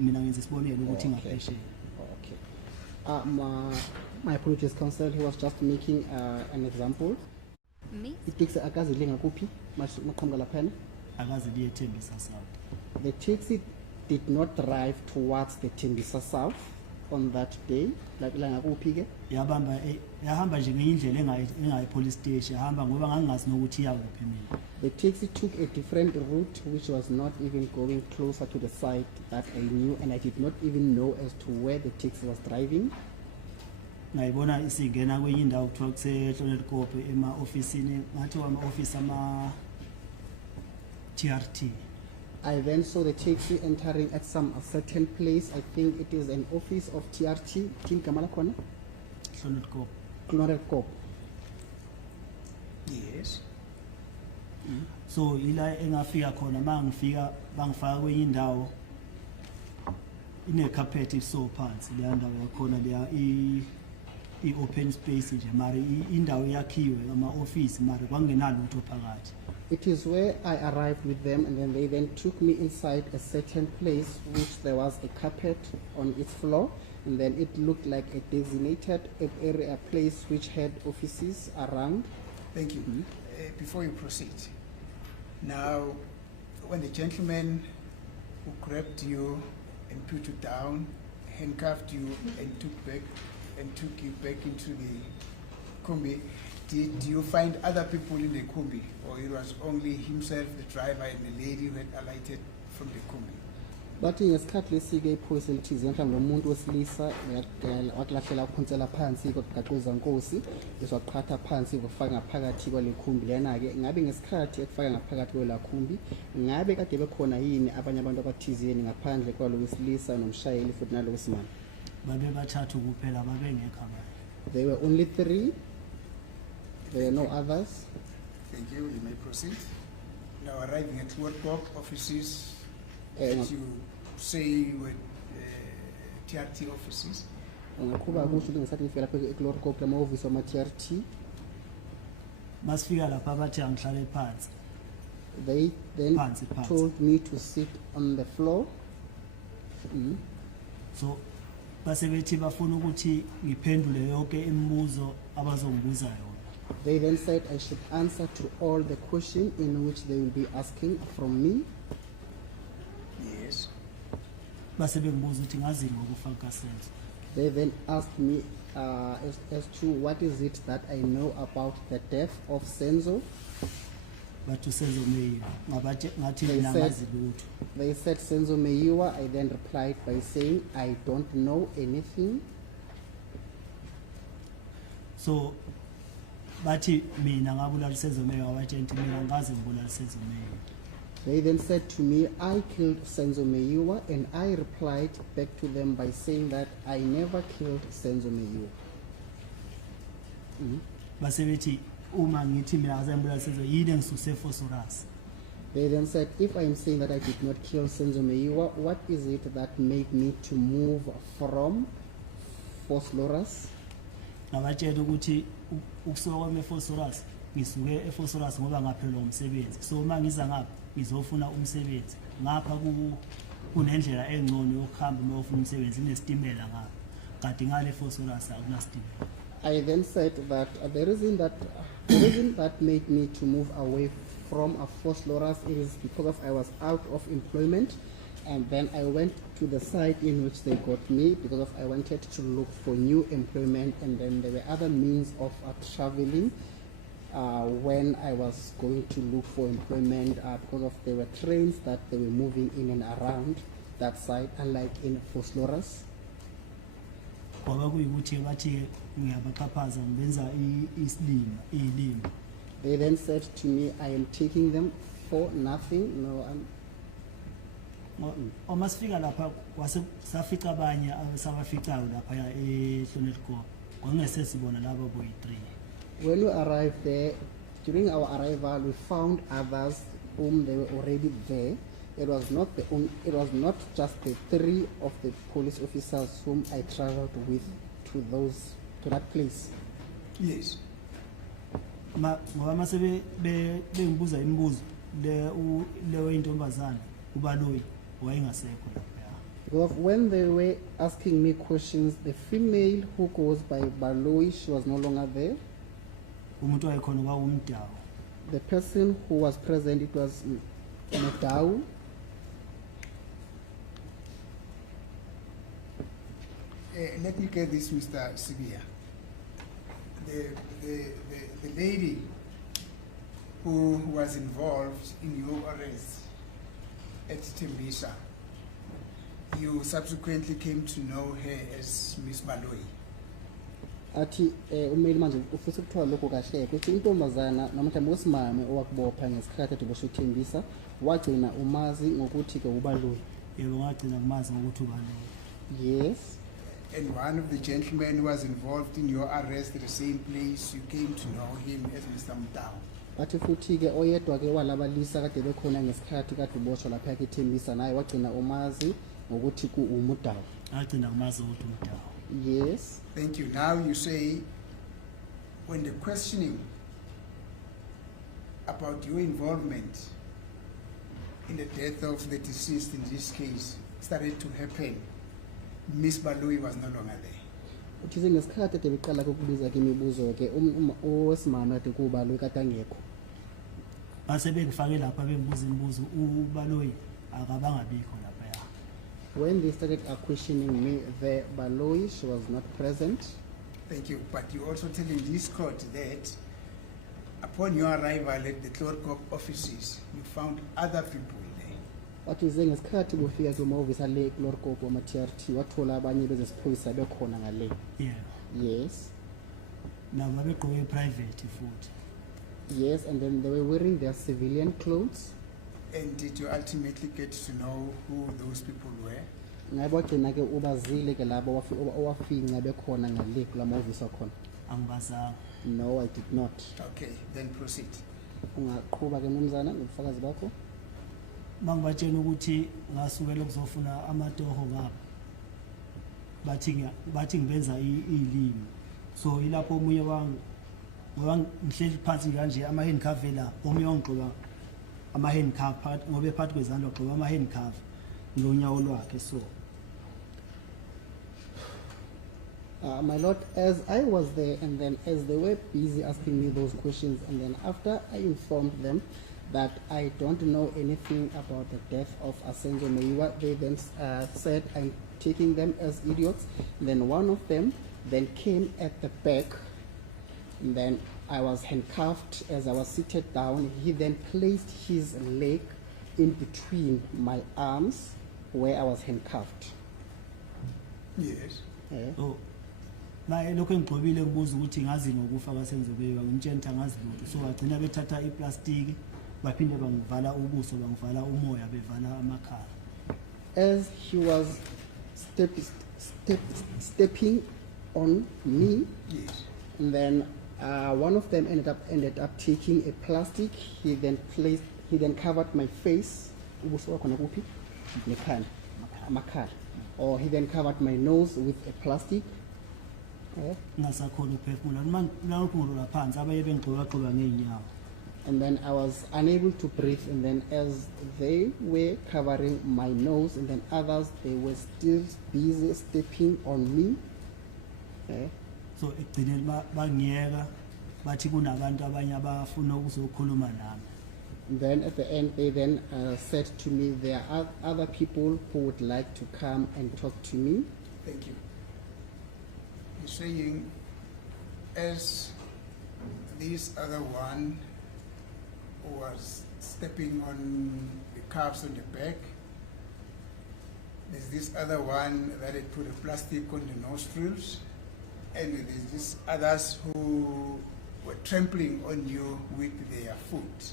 mina ngenza isibonelo ukuthi ngaphesheya. Okay. My apologies, counsel. He was just making an example. Me? Itaxi akazi linga kuphi maqhamuka laphana. Akazi liye Tembisa South. The taxi did not drive towards the Tembisa South on that day. Like langa kuphi ke? Yahamba nje ngendlela engayi police station, yahamba ngoba ngangazi nokuthi iya kuphi mina. The taxi took a different route which was not even going closer to the site that I knew, and I did not even know as to where the taxi was driving. Ngayibona isingena kwenye indawo kuthiwa kuseHlonelkope ema-ofisini ngathi ama-office ama-TRT. I then saw the taxi entering at a certain place. I think it is an office of TRT. Team Kamala Kona? Hlonelkope. Yes. So ila engafika khona mangifika bangifaka kwenye indawo ine carpet so phansi le ndawo yakhona le open space nje mari indawo yakhiwe ama office mari kwangenalutho phakathi. It is where I arrived with them, and then they took me inside a certain place which there was a carpet on its floor, and then it looked like a designated area, a place which had offices around. Thank you. Before you proceed, now when the gentleman who grabbed you and put you down, handcuffed you and took you back into the Kombi, did you find other people in the Kombi, or it was only himself, the driver, and the lady who had alighted from the Kombi? But ngesikhathi lesike iphoyisa elithize mhlawumbe umuntu wesilisa wakulahlela uphunsela phansi kodwa Nkosi eswaqhatha phansi kufaka ngaphakathi kwale khumbi lena ke ngabe ngesikhathi ekufaka ngaphakathi kwela khumbi ngabe kade bekhona yini abanye abantu abathizeni ngaphandle kwalo wesilisa nomshayeli futhi nalo wesimama? Babe bathathu kuphela babengekho abanye. There were only 3. There were no others. Thank you. You may proceed. Now arriving at Hlonelkope offices, that you say were TRT offices. Ngaqhuba kusho ngesikhathi ngifika lapha eHlonelkope ama-office wama-TRT. Masifika lapha bathi angihlale phansi. They then Phansi. told me to sit on the floor. So base bethi bafuna ukuthi ngiphendule yonke imibuzo abazongibuza yona. They then said I should answer to all the questions in which they will be asking from me. Yes. Base bengibuza ukuthi ngazini ngokufaka senzo. They then asked me as to what is it that I know about the death of Senzo. Bathi Senzo Meyiwa ngathi mina ngazi lutho. They said Senzo Meyiwa. I then replied by saying I don't know anything. So bathi mina ngabulala Senzo Meyiwa bathi mina ngazi ngibulala Senzo Meyiwa. They then said to me, I killed Senzo Meyiwa, and I replied back to them by saying that I never killed Senzo Meyiwa. Base bethi uma ngithi mina ngazambulala Senzo yini ngisuse Phosphorus. They then said, if I am saying that I did not kill Senzo Meyiwa, what is it that made me to move from Phosphorus? Ngabatshela ukuthi ukusuka kwami ePhosphorus ngisuke ePhosphorus ngoba ngaphelwa umsebenzi. So uma ngiza ngapha ngizofuna umsebenzi. Ngapha kunendlela engcono yokuhamba uma ufuna umsebenzi inestimela ngapha. Kanti ngale ePhosphorus akunastimela. I then said that the reason that made me to move away from Phosphorus is because I was out of employment, and then I went to the site in which they got me because I wanted to look for new employment, and then there were other means of traveling when I was going to look for employment because of there were trains that they were moving in and around that site, unlike in Phosphorus. Ngoba kuyikuthi bathi ngiyabaqhaphaza ngibenza ilimi. They then said to me, I am taking them for nothing. No, Uma sifika lapha kwase safica abanye abasabaficayo lapha eHlonelkope. Kwangese sibona labo boyi3. When we arrived there, during our arrival, we found others whom they were already there. It was not just the 3 of the police officers whom I traveled with to that place. Yes. Ngoba mase bengibuza imibuzo leyo intombazana ubaloyi wayengasekho lapha. Because when they were asking me questions, the female who goes by Baloi, she was no longer there. Umuntu wayekhona kwawumdawu. The person who was present, it was Mdau. Let me get this, Mr. Sibia. The lady who was involved in your arrest at Tembisa, you subsequently came to know her as Miss Baloi. Athi umeli manje ufisa ukuthola lokho kahle ukuthi intombazana noma mhlawumbe usimame owakubopha ngesikhathi ethi bosho Tembisa wagcina umazi ngokuthi ke ubaloi. Yebo ngagcina kumazi ngokuthi ubaloi. Yes. And one of the gentlemen who was involved in your arrest at the same place, you came to know him as Mr. Mtao. Bathi futhi ke oyedwa ke walabalisa kade bekhona ngesikhathi kade uboshwa lapha ke Tembisa naye wagcina umazi ngokuthi ku uMdau. Ngagcina kumazi ukuthi umdawu. Yes. Thank you. Now you say, when the questioning about your involvement in the death of the deceased in this case started to happen, Miss Baloi was no longer there. Uthi ngesikhathi ade beqala ukubuza ke imibuzo ke owesimame ade kubaloi kade angekho. Base bengifake lapha bembuza imibuzo ubaloi akabangabikho lapha ya. When they started questioning me, the Baloi, she was not present. Thank you. But you also telling this court that upon your arrival at the Clorcop offices, you found other people there. Wathi ngesikhathi kufika kumahhovisi ale Clorcop wama TRT wathola abanye bezesiphoyisa bekhona ngale. Yeah. Yes. Nabo babegqoke private futhi. Yes, and then they were wearing their civilian clothes. And did you ultimately get to know who those people were? Ngayibagcina ke ubazile ke labo owafinca bekhona ngale kulamahhovisi akhona. Angibazanga. No, I did not. Okay, then proceed. Ungaqhubha ke mnumzana ngobufakazi bakho. Mangibatshela ukuthi ngasukela ukuzofuna amatoho ngapha. Bathi ngibenza ilimi. So ilapho omunye ngihleli phansi kanje ama handcuff la omunye ongigqoka ama handcuff ngobe phakathi kwezandla ogqoka ama handcuff ngonyawo lwakhe so. My lord, as I was there and then as they were busy asking me those questions and then after I informed them that I don't know anything about the death of Asenzo Meiwa, they then said I'm taking them as idiots. And then one of them then came at the back and then I was handcuffed as I was seated down. He then placed his leg in between my arms where I was handcuffed. Yes. Yeah. Oh. Naye lokho engigqobile kubuza ukuthi ngazi ngokufa kaSenzo Meiwa ngimtshela ukuthi angazi lutho so wagcina bethatha iplastiki baphinde bangivala ubuso bangivala umoya bevala amakhala. As he was stepping on me, Yes. and then one of them ended up taking a plastic. He then covered my face, ubuso wakho nakuphi? Nekhanda, amakhala. Or he then covered my nose with a plastic. Ngasakhona ukuphefumula noma ngilala phansi abaye bengigqoka ngeenyawo. And then I was unable to breathe, and then as they were covering my nose, and then others, they were still busy stepping on me. So ekugcineni bangiyeka bathi kunabantu abanye abafuna ukuzokhuluma nami. Then at the end, they then said to me, there are other people who would like to come and talk to me. Thank you. You're saying as this other one was stepping on the cuffs on the back, there's this other one that had put a plastic on the nostrils, and there's these others who were trampling on you with their foot.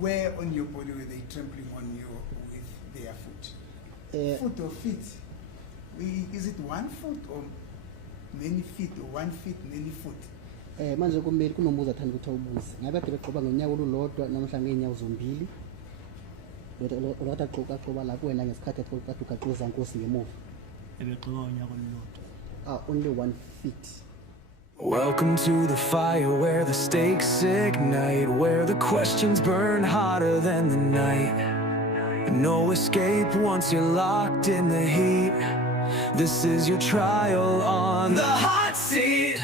Where on your body were they trampling on you with their foot? Foot or feet? Is it 1 foot or many feet, or 1 feet, many foot? Manje kumele kunombuzo athanda ukuthi awubuze. Ngabe kade beqoba ngonyawo olulodwa namhla ngeenyawo zombili. Lokho aqoba lapho wena ngesikhathi kade ugaxuza Nkosi ngemuva. Ebegqoka unyaka olulodwa. Only 1 feet. Welcome to the fire where the stakes ignite, where the questions burn hotter than the night. No escape once you're locked in the heat. This is your trial on the hot seat.